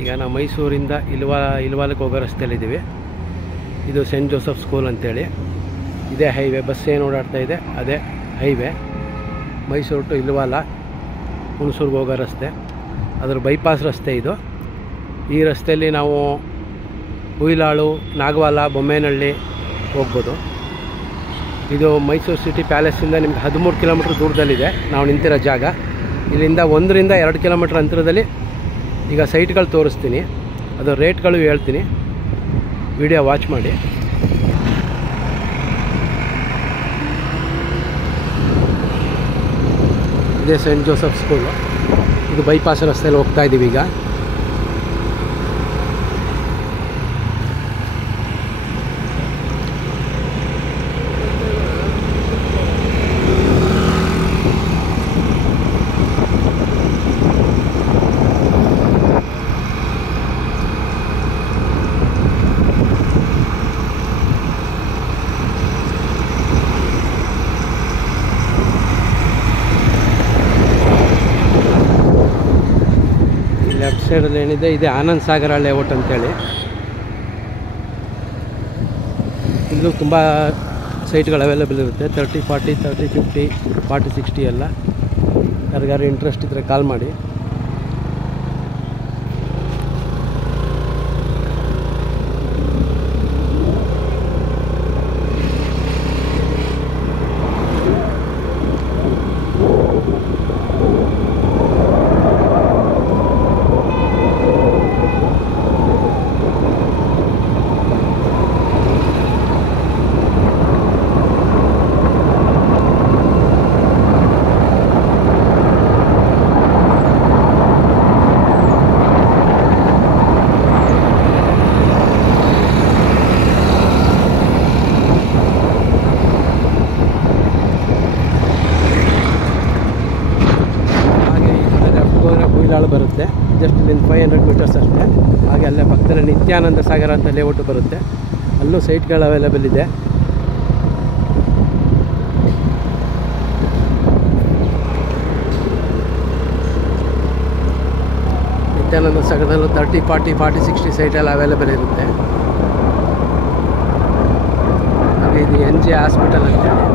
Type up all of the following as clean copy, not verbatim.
ಈಗ ನಾವು ಮೈಸೂರಿಂದ ಇಲ್ವಾಲಕ್ಕೆ ಹೋಗೋ ರಸ್ತೆಯಲ್ಲಿದ್ದೀವಿ. ಇದು ಸೆಂಟ್ ಜೋಸೆಫ್ ಸ್ಕೂಲ್ ಅಂತೇಳಿ. ಇದೇ ಹೈವೇ, ಬಸ್ ಏನು ಓಡಾಡ್ತಾ ಇದೆ ಅದೇ ಹೈವೇ. ಮೈಸೂರು ಟು ಇಲ್ವಾಲ ಹುಣಸೂರಿಗೆ ಹೋಗೋ ರಸ್ತೆ, ಅದರ ಬೈಪಾಸ್ ರಸ್ತೆ ಇದು. ಈ ರಸ್ತೆಯಲ್ಲಿ ನಾವು ಹುಯಿಲಾಳು, ನಾಗವಾಲ, ಬೊಮ್ಮೇನಹಳ್ಳಿ ಹೋಗ್ಬೋದು. ಇದು ಮೈಸೂರು ಸಿಟಿ ಪ್ಯಾಲೇಸಿಂದ ನಿಮ್ಗೆ 13 ಕಿಲೋಮೀಟ್ರ್ ದೂರದಲ್ಲಿದೆ ನಾವು ನಿಂತಿರೋ ಜಾಗ. ಇಲ್ಲಿಂದ 1 ರಿಂದ 2 ಕಿಲೋಮೀಟ್ರ್ ಅಂತರದಲ್ಲಿ ಈಗ ಸೈಟ್ಗಳು ತೋರಿಸ್ತೀನಿ, ಅದು ರೇಟ್ಗಳು ಹೇಳ್ತೀನಿ. ವಿಡಿಯೋ ವಾಚ್ ಮಾಡಿ. ಇದೇ ಸೆಂಟ್ ಜೋಸೆಫ್ ಸ್ಕೂಲು. ಇದು ಬೈಪಾಸ್ ರಸ್ತೆಯಲ್ಲಿ ಹೋಗ್ತಾ ಇದ್ದೀವಿ ಈಗ. ಲೆಫ್ಟ್ ಸೈಡಲ್ಲಿ ಏನಿದೆ ಇದೆ ಆನಂದ್ ಸಾಗರ ಲೇಔಟ್ ಅಂತೇಳಿ. ಇಲ್ಲೂ ತುಂಬ ಸೈಟ್ಗಳು ಅವೈಲೇಬಲ್ ಇರುತ್ತೆ. 30, 40, 30, 50, 40, 60 ಎಲ್ಲ. ಯಾರಿಗಾರು ಇಂಟ್ರೆಸ್ಟ್ ಇದ್ದರೆ ಕಾಲ್ ಮಾಡಿ. ಬರುತ್ತೆ ಜಸ್ಟ್ ಇಲ್ಲಿಂದ 500 ಮೀಟರ್ಸ್ ಅಷ್ಟೇ. ಹಾಗೆ ಅಲ್ಲೇ ಪಕ್ಕದಲ್ಲಿ ನಿತ್ಯಾನಂದ ಸಾಗರ ಅಂತ ಲೇಔಟ್ ಬರುತ್ತೆ, ಅಲ್ಲೂ ಸೈಟ್ಗಳು ಅವೈಲೇಬಲ್ ಇದೆ. ನಿತ್ಯಾನಂದ ಸಾಗರದಲ್ಲೂ 30, 40, 40, 60 ಸೈಟೆಲ್ಲ ಅವೈಲೇಬಲ್ ಇರುತ್ತೆ. ಹಾಗೆ ಇದು NJ ಹಾಸ್ಪಿಟಲ್ ಅಂತೇಳಿ.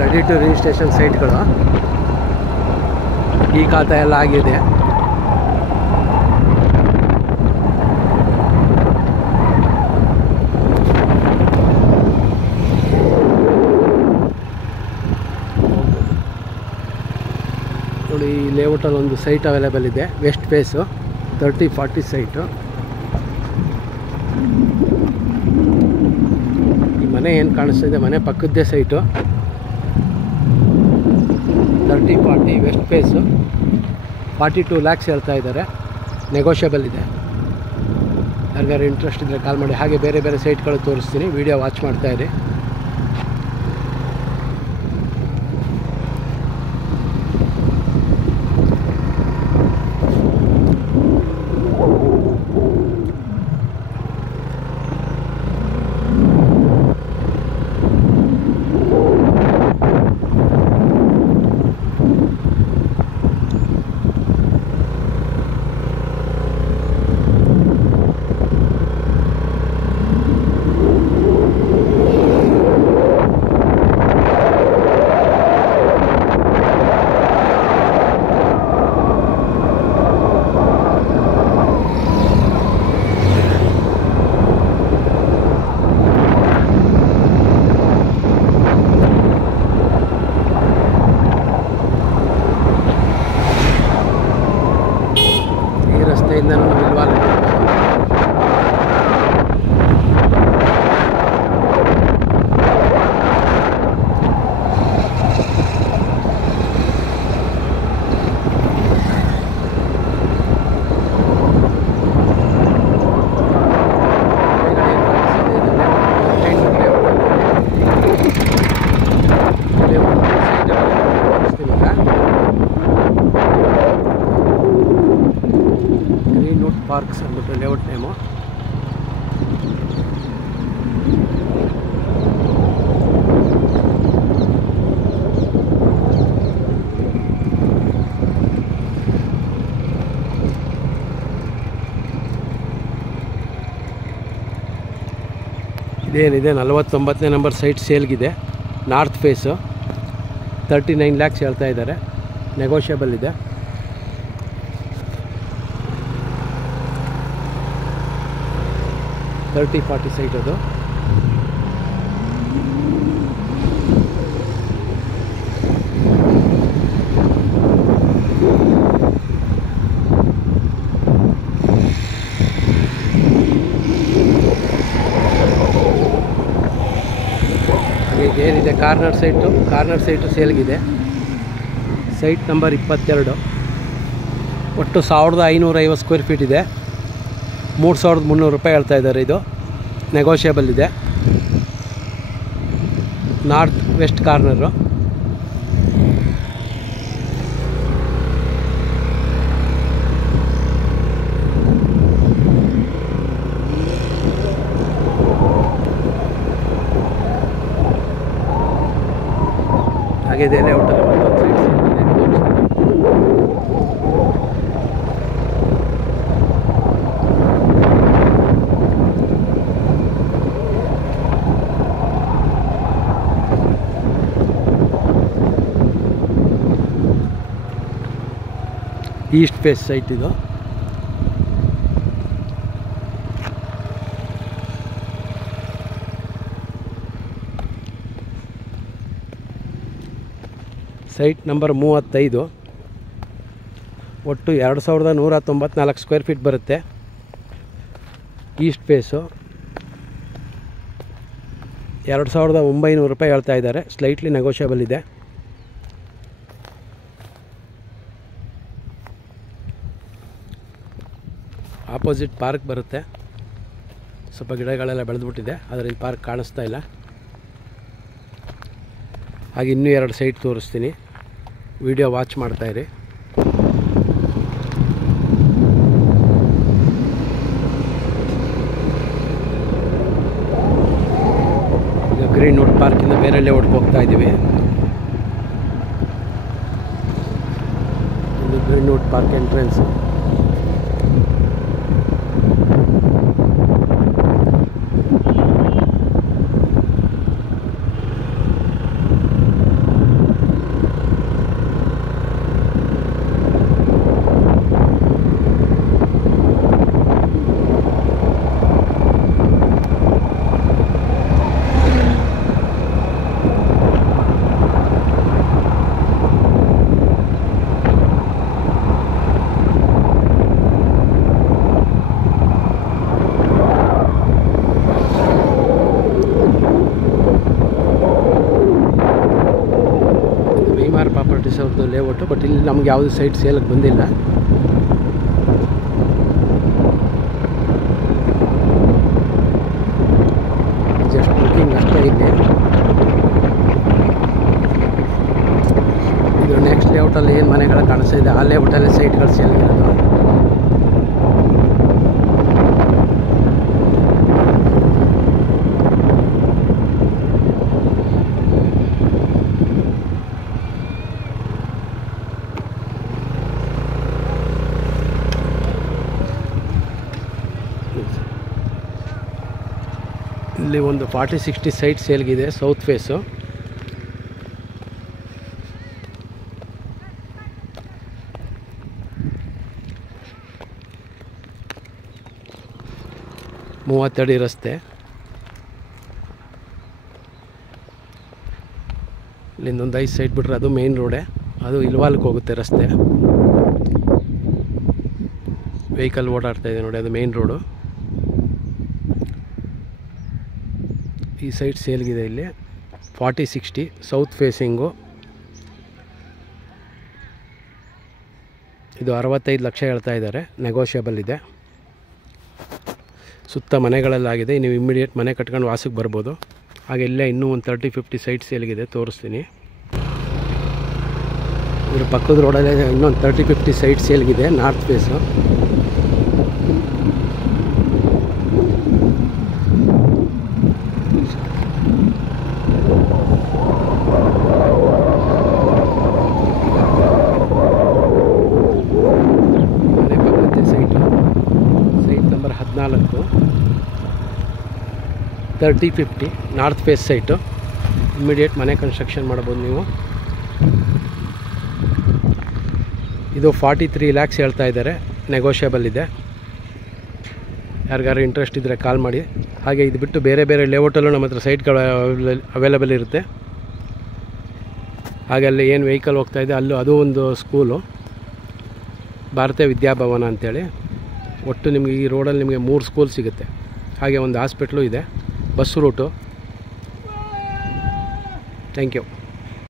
ರೆಡಿ ಟು ರಿಜಿಸ್ಟ್ರೇಷನ್ ಸೈಟ್ಗಳು. ಈ ಖಾತಾ ಎಲ್ಲ ಆಗಿದೆ. ನೋಡಿ, ಈ ಲೇಔಟಲ್ಲಿ ಒಂದು ಸೈಟ್ ಅವೈಲೇಬಲ್ ಇದೆ, ವೆಸ್ಟ್ ಫೇಸು 30, 40 ಸೈಟು. ಈ ಮನೆ ಏನು ಕಾಣಿಸ್ತಿದೆ, ಮನೆ ಪಕ್ಕದ್ದೇ ಸೈಟು. 30, 40 west face. 42 lakhs ಹೇಳ್ತಾ ಇದ್ದಾರೆ, ನೆಗೋಷಿಯಬಲ್ ಇದೆ. ಯಾರಿಗಾರು ಇಂಟ್ರೆಸ್ಟ್ ಇದ್ದರೆ ಕಾಲ್ ಮಾಡಿ. ಹಾಗೆ ಬೇರೆ ಬೇರೆ ಸೈಟ್ಗಳು ತೋರಿಸ್ತೀನಿ, ವಿಡಿಯೋ ವಾಚ್ ಮಾಡ್ತಾಯಿರಿ. ಇಲ್ವಾಲ್ ಗ್ರೀನ್ವುಡ್ ಪಾರ್ಕ್ಸ್ ಅಂದ್ಬಿಟ್ಟು ಲೇಔಟ್ ನೇಮು. ಇದೇನಿದೆ 49ನೇ ನಂಬರ್ ಸೈಟ್ ಸೇಲ್ಗಿದೆ. ನಾರ್ತ್ ಫೇಸು 39 lakhs ಹೇಳ್ತಾ ಇದ್ದಾರೆ, ನೆಗೋಷಿಯಬಲ್ ಇದೆ. 30-40 ಸೈಟ್ ಅದು. ಏನಿದೆ ಕಾರ್ನರ್ ಸೈಟು ಸೇಲ್ಗಿದೆ. Site number 22. ಒಟ್ಟು 1550 ಸ್ಕ್ವೇರ್ ಫೀಟ್ ಇದೆ. 3300 ರೂಪಾಯಿ ಹೇಳ್ತಾ ಇದ್ದಾರೆ. ಇದು ನೆಗೋಷಿಯಬಲ್ ಇದೆ. North west corner. ಹಾಗೆ ಇದೇ ಲೇಔಟಲ್ಲಿ ಮತ್ತೊಂದು ಸೈಟ್ ಈಸ್ಟ್ ಫೇಸ್ ಸೈಟ್ ಇದು. Site number 35. ಒಟ್ಟು 2194 ಸ್ಕ್ವೇರ್ ಫೀಟ್ ಬರುತ್ತೆ. ಈಸ್ಟ್ ಫೇಸು 2900 ರೂಪಾಯಿ ಹೇಳ್ತಾ ಇದ್ದಾರೆ. ಸ್ಲೈಟ್ಲಿ ನೆಗೋಷಿಯಬಲ್ ಇದೆ. ಆಪೋಸಿಟ್ ಪಾರ್ಕ್ ಬರುತ್ತೆ. ಸ್ವಲ್ಪ ಗಿಡಗಳೆಲ್ಲ ಬೆಳೆದ್ಬಿಟ್ಟಿದೆ, ಅದರಿಂದ ಪಾರ್ಕ್ ಕಾಣಿಸ್ತಾ ಇಲ್ಲ. ಹಾಗೆ ಇನ್ನೂ 2 ಸೈಟ್ ತೋರಿಸ್ತೀನಿ, ವಿಡಿಯೋ ವಾಚ್ ಮಾಡ್ತಾಯಿರಿ. ಈಗ ಗ್ರೀನ್ವುಡ್ ಪಾರ್ಕಿಂದ ಬೇರೆ ಲೇಔಟ್ಗೆ ಹೋಗ್ತಾ ಇದ್ದೀವಿ. ಇದು ಗ್ರೀನ್ವುಡ್ ಪಾರ್ಕ್ ಎಂಟ್ರೆನ್ಸು. ಪ್ರಾಪರ್ಟೀಸ್ ಅವ್ರದ್ದು ಲೇಔಟು. ಬಟ್ ಇಲ್ಲಿ ನಮ್ಗೆ ಯಾವುದೇ ಸೈಟ್ ಸೇಲಕ್ಕೆ ಬಂದಿಲ್ಲ. ಜಸ್ಟ್ ಬುಕಿಂಗ್ ಅಷ್ಟೇ ಇದೆ. ಇದು ನೆಕ್ಸ್ಟ್ ಲೇಔಟಲ್ಲಿ ಏನು ಮನೆಗಳು ಕಾಣಿಸ್ತಾ ಇದೆ ಆ ಲೇಔಟಲ್ಲಿ ಸೈಟ್ಗಳು ಸೇಲ್ಗಿರೋದು. ಇಲ್ಲಿ ಒಂದು 40-60 ಸೈಟ್ ಸೇಲ್ಗಿದೆ ಸೌತ್ ಫೇಸು. ಮೂವತ್ತಡಿ ರಸ್ತೆ. ಇಲ್ಲಿಂದೊಂದು 5 ಸೈಟ್ ಬಿಟ್ಟರೆ ಅದು ಮೇನ್ ರೋಡೇ, ಅದು ಇಲ್ವಾಲ್ಗೆ ಹೋಗುತ್ತೆ ರಸ್ತೆ. ವೆಹಿಕಲ್ ಓಡಾಡ್ತಾ ಇದೆ ನೋಡಿ, ಅದು ಮೇನ್ ರೋಡು. ಈ ಸೈಟ್ ಸೇಲ್ಗಿದೆ ಇಲ್ಲಿ 40-60 ಸೌತ್ ಫೇಸಿಂಗು. ಇದು 65 ಲಕ್ಷ ಹೇಳ್ತಾ ಇದ್ದಾರೆ, ನೆಗೋಷಿಯಬಲ್ ಇದೆ. ಸುತ್ತ ಮನೆಗಳಲ್ಲಾಗಿದೆ, ನೀವು ಇಮ್ಮಿಡಿಯೇಟ್ ಮನೆ ಕಟ್ಕೊಂಡು ವಾಸಕ್ಕೆ ಬರ್ಬೋದು. ಹಾಗೆ ಇಲ್ಲೇ ಇನ್ನೂ ಒಂದು 30-50 ಸೈಟ್ ಸೇಲ್ಗಿದೆ, ತೋರಿಸ್ತೀನಿ. ಇದ್ರ ಪಕ್ಕದ ರೋಡಲ್ಲೇ ಇನ್ನೊಂದು 30-50 ಸೈಟ್ ಸೇಲ್ಗಿದೆ, ನಾರ್ತ್ ಫೇಸು. ಮನೆ ಪಕ್ಕದ site number 14 30-50 north face site. Immediate ಮನೆ ಕನ್ಸ್ಟ್ರಕ್ಷನ್ ಮಾಡ್ಬೋದು ನೀವು. ಇದು 43 ಲ್ಯಾಕ್ಸ್ ಹೇಳ್ತಾ ಇದ್ದಾರೆ, ನೆಗೋಷಿಯಬಲ್ ಇದೆ. ಯಾರಿಗಾರು ಇಂಟ್ರೆಸ್ಟ್ ಇದ್ದರೆ ಕಾಲ್ ಮಾಡಿ. ಹಾಗೆ ಇದು ಬಿಟ್ಟು ಬೇರೆ ಬೇರೆ ಲೇಔಟಲ್ಲೂ ನಮ್ಮ ಹತ್ರ ಸೈಟ್ಗಳು ಅವೈಲೇಬಲ್ ಇರುತ್ತೆ. ಹಾಗೆ ಅಲ್ಲಿ ಏನು ವೆಹಿಕಲ್ ಹೋಗ್ತಾಯಿದೆ ಅಲ್ಲೂ ಅದು ಒಂದು ಸ್ಕೂಲು, ಭಾರತೀಯ ವಿದ್ಯಾಭವನ ಅಂಥೇಳಿ. ಒಟ್ಟು ನಿಮಗೆ ಈ ರೋಡಲ್ಲಿ ನಿಮಗೆ 3 ಸ್ಕೂಲ್ ಸಿಗುತ್ತೆ. ಹಾಗೆ ಒಂದು ಹಾಸ್ಪಿಟ್ಲು ಇದೆ, ಬಸ್ ರೂಟು. Thank you.